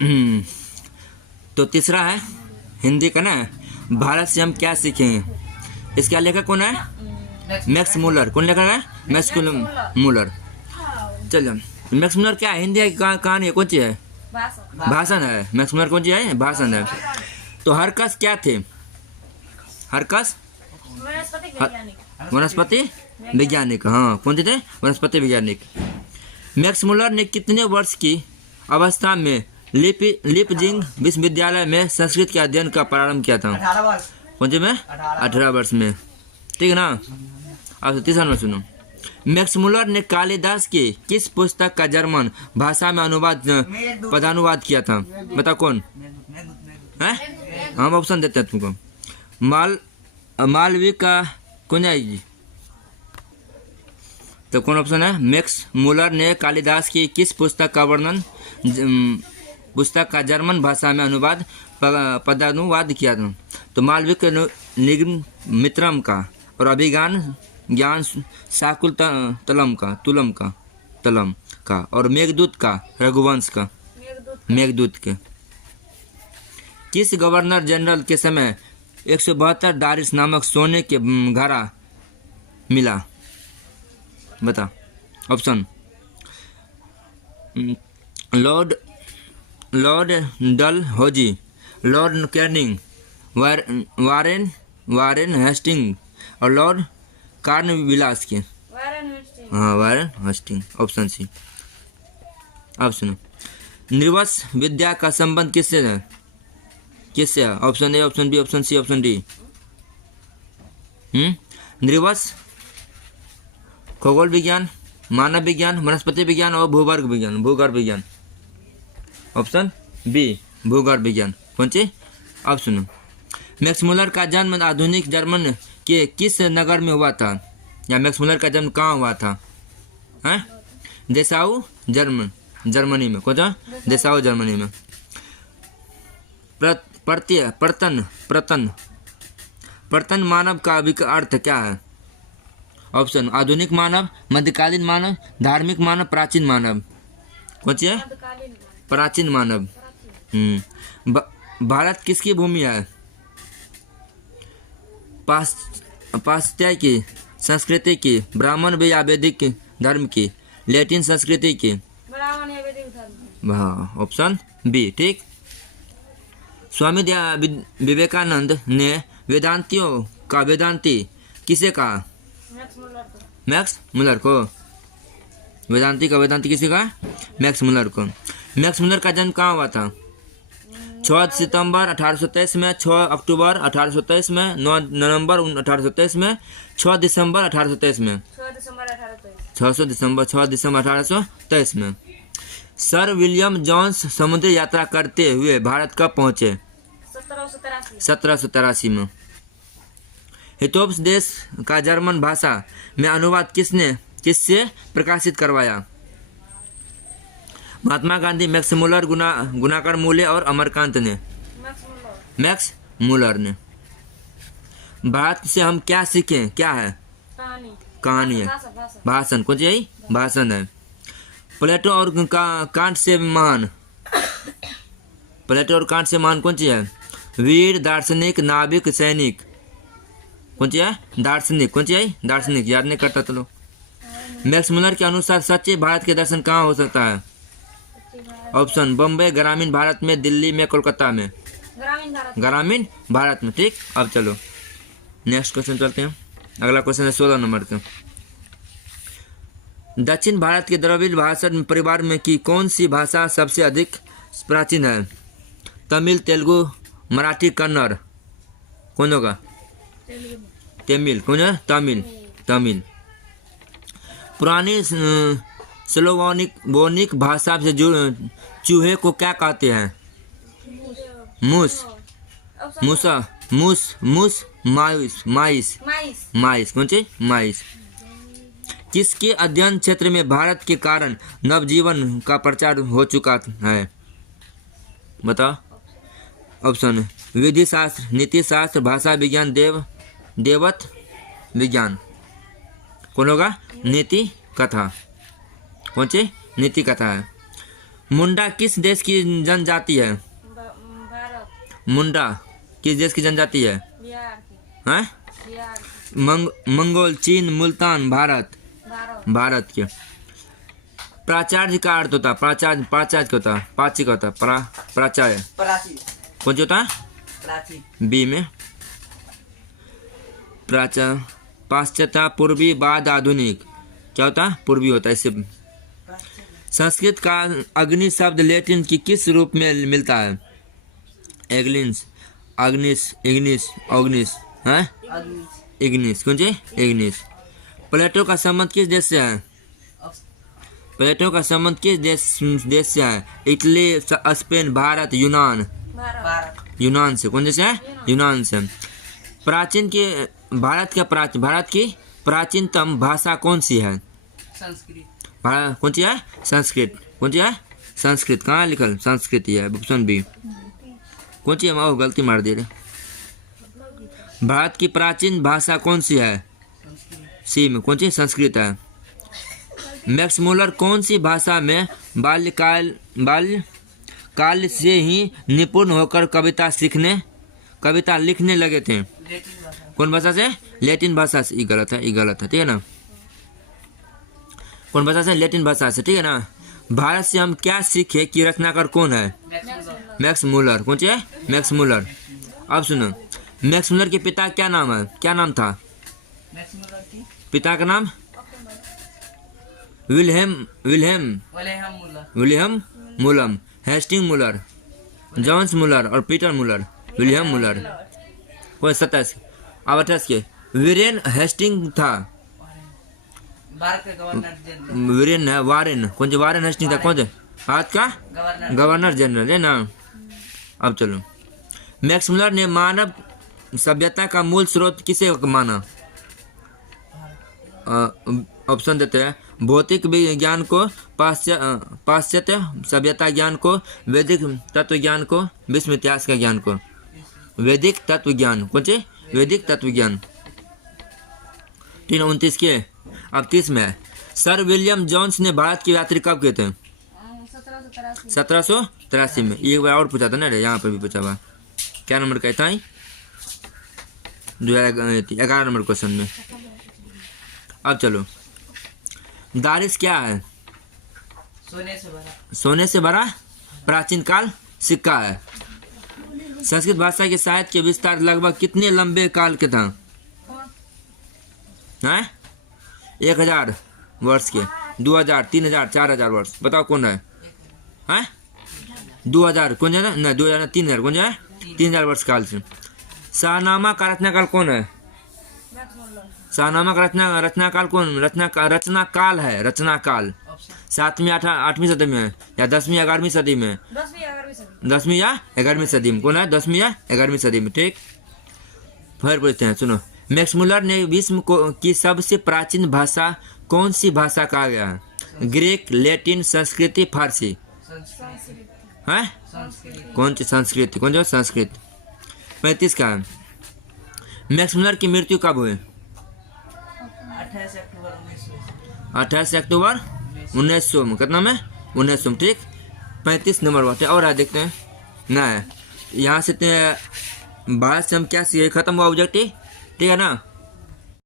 तो तीसरा है हिंदी का ना, भारत से हम क्या सीखेंगे। इसका लेखक कौन है? Max Muller. कौन लेखक है? Max Muller. चलो, मैक्स मुलर क्या है? हिंदी की कहानी है, कौन सी है? भाषण है। मैक्स मुलर कौन सी है? भाषण है। तो हरकस क्या थे? हरकस वनस्पति वैज्ञानिक। हाँ, कौन थे? वनस्पति वैज्ञानिक। मैक्स मुलर ने कितने वर्ष की अवस्था में लिपजिंग विश्वविद्यालय में संस्कृत के अध्ययन का प्रारंभ किया था? 18 वर्ष। कौन से में? 18 वर्ष में। ठीक है ना। अब तीसरा नंबर सुनो। मैक्स मुलर ने कालिदास की किस पुस्तक का जर्मन भाषा में पदानुवाद किया था? बता कौन है? हम ऑप्शन देते हैं तुमको। मालवी का कौन आएगी? तो कौन ऑप्शन है? मैक्स मुलर ने कालिदास की किस पुस्तक का जर्मन भाषा में पदानुवाद किया था? तो मालविक निगम मित्रम का और अभिज्ञान ज्ञान शाकुल तलम का और मेघदूत का रघुवंश का। मेघदूत के। किस गवर्नर जनरल के समय 172 डारिस नामक सोने के घड़ा मिला? बता option. Lord Dalhousie, lord Canning, Warren Hasting और लॉर्ड कार्नविलास के। हाँ, वारेन हेस्टिंग। Option C. अब सुनो, निर्वस विद्या का संबंध किससे है? किससे है? Option A, option B, option C, option D. निर्वस खगोल विज्ञान, मानव विज्ञान, वनस्पति विज्ञान और भूगर्भ विज्ञान। ऑप्शन बी, भूगर्भ विज्ञान। कौन सी? अब सुनो, मैक्स मुलर का जन्म आधुनिक जर्मन के किस नगर में हुआ था? या मैक्स मुलर का जन्म कहाँ हुआ था? हैं? देसाऊ जर्मनी में। कौन सा? देसाऊ जर्मनी में। प्रतन मानव का अर्थ क्या है? ऑप्शन आधुनिक मानव, मध्यकालीन मानव, धार्मिक मानव, प्राचीन मानव। कौन सी है? प्राचीन मानव। भारत किसकी भूमि है? पाश्चात्य की संस्कृति की, ब्राह्मण या वैदिक धर्म की, लैटिन संस्कृति की। हाँ, ऑप्शन बी। ठीक। स्वामी विवेकानंद ने वेदांतियों का वेदांती किसे कहा? मैक्स मुलर को। वेदांती का वेदांती किसे कहा? मैक्स मुलर को। मैक्स मुलर का जन्म कहाँ हुआ था? 6 सितंबर 1823 में, 6 अक्टूबर 1823 में, 9 नवंबर 1823 में, 6 दिसंबर 1823 में। 6 दिसंबर 1823 में। सर विलियम जोन्स समुद्री यात्रा करते हुए भारत कब पहुंचे? 1783 में। हितोपदेश का जर्मन भाषा में अनुवाद किससे प्रकाशित करवाया? महात्मा गांधी, मैक्स मुलर, गुणाकर मूल्य और अमरकांत ने। मैक्स मुलर ने। भारत से हम क्या सीखें? क्या है? कहानी है। भाषण। कौन सी? भाषण है। प्लेटो और कांट से महान कौन सी है? वीर, दार्शनिक, नाविक, सैनिक। कौन सी है? दार्शनिक। कौन सी है? दार्शनिक। याद नहीं करता तो लो। मैक्स मुलर के अनुसार सच्चे भारत के दर्शन कहाँ हो सकता है? ऑप्शन बम्बई, ग्रामीण भारत में, दिल्ली में, कोलकाता में। ग्रामीण भारत में। ठीक। अब चलो नेक्स्ट क्वेश्चन चलते हैं। अगला क्वेश्चन है 16 नंबर का। दक्षिण भारत के द्रविड़ भाषा परिवार में की कौन सी भाषा सबसे अधिक प्राचीन है? तमिल, तेलुगु, मराठी, कन्नड़। कौन होगा? तमिल। कौन है? तमिल। पुरानी स्लोवानिक भाषा से चूहे को क्या कहते हैं? मूस, माइस। कौन सी? माइस। किसके अध्ययन क्षेत्र में भारत के कारण नवजीवन का प्रचार हो चुका है? बताओ। ऑप्शन विधि शास्त्र, नीति शास्त्र, भाषा विज्ञान, देवत विज्ञान। कौन होगा? नीति कथा। कौन सी? नीति कथा है। मुंडा किस देश की जनजाति है? भारत। मुंडा किस देश की जनजाति है? बिहार की। हैं? बिहार की। मंगोल, चीन, मुल्तान, भारत। भारत। भारत के। प्राचार्य का अर्थ होता है प्राचार्य, प्राचार्य क्या होता है? पाची का होता है प्राचार्य। प्राची। कौन सी होता है? प्राची। बी में पाश्चात्य, पूर्वी, बाद, आधुनिक। क्या होता है? पूर्वी होता है इससे। संस्कृत का अग्नि शब्द लैटिन की किस रूप में मिलता है? एग्लिस, अग्निस, इग्निस, ऑग्निस, हैं? इग्निस। कौन सी? इग्निस। प्लेटो का संबंध किस देश से है? प्लेटो का संबंध किस देश से है? इटली, स्पेन, भारत, यूनान। भारत। यूनान से। कौन से है? यूनान से। प्राचीन के भारत की प्राचीनतम भाषा कौन सी है? संस्कृत। कौन सी है? संस्कृत। कौन सी है? संस्कृत। कहाँ लिखल? संस्कृत ही है, ऑप्शन बी। कौन सी है? माओ गलती मार दी रे। भारत की प्राचीन भाषा कौन सी है? सी में। कौन सी? संस्कृत है। मैक्स मुलर कौन सी भाषा में बाल्यकाल से ही निपुण होकर कविता लिखने लगे थे? कौन भाषा से? लैटिन भाषा से। ये गलत है, ठीक है ना? कौन भाषा से? लैटिन भाषा से, ठीक है ना? भारत से हम क्या सीखे कि रचनाकार कौन है? Max Muller. कौन सी है? Max Muller. अब सुनो, मैक्स मुलर के पिता क्या नाम है? क्या नाम था पिता का नाम? विल्हेम मुलर, हेस्टिंग मुलर, जॉन्स मुलर और पीटर मुलर। विलियम मुलर। कोई 27 अब 28 के वीरेन हेस्टिंग था। भारत का गवर्नर जनरल। वीरेन है वारेन। कौन से? वारेन हेस्टिंग था। कौन से? भारत का गवर्नर जनरल है ना? अब चलो, मैक्स मुलर ने मानव सभ्यता का मूल स्रोत किसे माना? ऑप्शन देते हैं। भौतिक विज्ञान को, पाश्चात्य सभ्यता ज्ञान को, वैदिक तत्व ज्ञान को, विश्व इतिहास का ज्ञान को। वैदिक तत्व ज्ञान। कौन से? वैदिक तत्व ज्ञान। 329 के। अब 30 में सर विलियम जोन्स ने भारत की यात्रा कब किए थे? 1783 में। एक बार और पूछा था ना रे, यहाँ पर भी पूछा हुआ। क्या नंबर का था? 11 नंबर क्वेश्चन में। अब चलो, दारिस क्या है? सोने से भरा प्राचीन काल सिक्का है। संस्कृत भाषा के साहित्य के विस्तार लगभग कितने लंबे काल के था? 1000 वर्ष के, 2000, 3000, 4000 वर्ष। बताओ कौन है? 2000 कौन है ना? 2000 3000 कौन है? 3000 वर्ष काल से। शाहनामा का रचनाकाल कौन है? शाहनामा का रचनाकाल कौन? रचनाकाल है। रचनाकाल 7वीं 8वीं सदी में या 10वीं 11वीं सदी में? 10वीं या 11वीं सदी में। कौन है? 10वीं या 11वीं सदी में, ठीक। फिर पूछते हैं, सुनो, मैक्स मुलर ने विश्व की सबसे प्राचीन भाषा कौन सी भाषा कहा गया है? ग्रीक, लैटिन, संस्कृति, फारसी। है कौन सी? संस्कृति। कौन सा? संस्कृत। 35 का है। मैक्स मुलर की मृत्यु कब हुई? 28 अक्टूबर 1900 में। कितना में? 1900 में, ठीक। 35 नंबर बात है। और आज देखते हैं ना, यहाँ से भारत से हम क्या सीखे? खत्म हुआ ऑब्जेक्टिव, ठीक है ना?